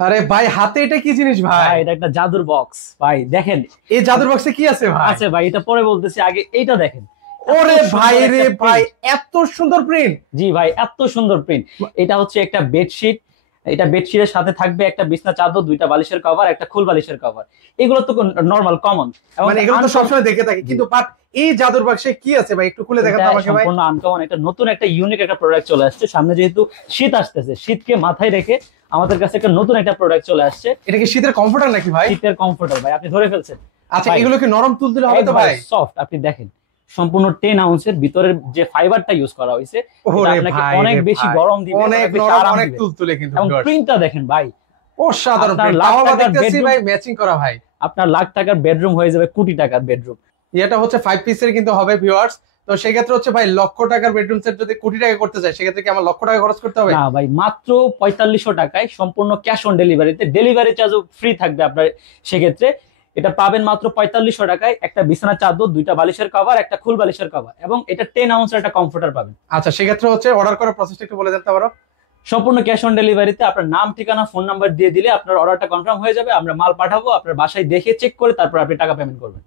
আরে ভাই, হাতে এটা কি জিনিস ভাই? ভাই এটা একটা জাদুর বক্স ভাই, দেখেন। এই জাদুর বক্সে কি আছে ভাই? আছে ভাই, এটা পরে বলতেছি, আগে এইটা দেখেন। এত ওরে ভাই সুন্দর রে একটা ভাই, প্রিন্ট। এত সুন্দর প্রিন্ট! জি ভাই, এত সুন্দর প্রিন্ট। এটা হচ্ছে একটা বেডশিট। এটা বেডশিটের সাথে থাকবে একটা বিছনা চাদর, দুইটা বালিশের কভার, একটা ফুল বালিশের কভার। এগুলো তো নরমাল কমন এবং মানে এগুলো তো uncommon। সবসময় দেখে থাকি, কিন্তু বাট এই জাদুর বাক্সে কি আছে ভাই? একটু খুলে দেখান এটা তো আমাকে ভাই। সম্পূর্ণ আনকমন, একটা নতুন একটা ইউনিক একটা প্রোডাক্ট চলে আসছে সামনে, যেহেতু শীত আসতেছে, শীতকে মাথায় রেখে আমাদের কাছে একটা নতুন একটা প্রোডাক্ট চলে আসছে। এটা কি শীতের কমফোর্টার নাকি ভাই? শীতের কমফোর্টার ভাই, আপনি ধরে ফেলছেন। আচ্ছা, ভাই এগুলো কি নরম তুলতুলে হবে তো ভাই? সফট, আপনি দেখেন। সম্পূর্ণ 10 আউন্সের ভিতরের যে ফাইবারটা ইউজ করা হয়েছে, এটা ওরে আপনাকে ভাই অনেক রে বেশি ভাই, গরম দিবে, অনেক অনেক বেশি নরম, আরাম অনেক দিবে। তুলতুলে কিন্তু এবং ভিউয়ার্স। প্রিন্টটা দেখেন ভাই। অসাধারণ আপনার প্রিন্ট, লাখ তাও আবার টাকার দেখতেছি বেডরুম, ভাই ম্যাচিং করা ভাই। আপনার লাখ টাকার বেডরুম হয়ে যাবে কোটি টাকার বেডরুম। এটা হচ্ছে 5 পিসের কিন্তু হবে ভিউয়ার্স। তো সেক্ষেত্রে হচ্ছে ভাই, লক্ষ টাকার বেডরুম সেট যদি কোটি টাকা করতে চাই, সেক্ষেত্রে কি আমার লক্ষ টাকা খরচ করতে হবে? না ভাই, মাত্র 4500 টাকায় সম্পূর্ণ ক্যাশ অন ডেলিভারিতে, ডেলিভারি চার্জও ফ্রি থাকবে আপনার। সেক্ষেত্রে এটা পাবেন মাত্র 4500 টাকায়, একটা বিছানা চাদর, দুইটা বালিশের কভার, একটা ফুল বালিশের কভার, এবং এটা 10 আউন্সের একটা কমফোর্টার পাবেন। আচ্ছা, সেক্ষেত্রে হচ্ছে অর্ডার করার প্রসেসটা একটু বলে দিতে পারো? সম্পূর্ণ ক্যাশ অন ডেলিভারিতে আপনার নাম, ঠিকানা, ফোন নাম্বার দিয়ে দিলে আপনার অর্ডারটা কনফার্ম হয়ে যাবে। আমরা মাল পাঠাবো, আপনার বাসায় দেখে চেক করে তারপর আপনি টাকা পেমেন্ট করবেন।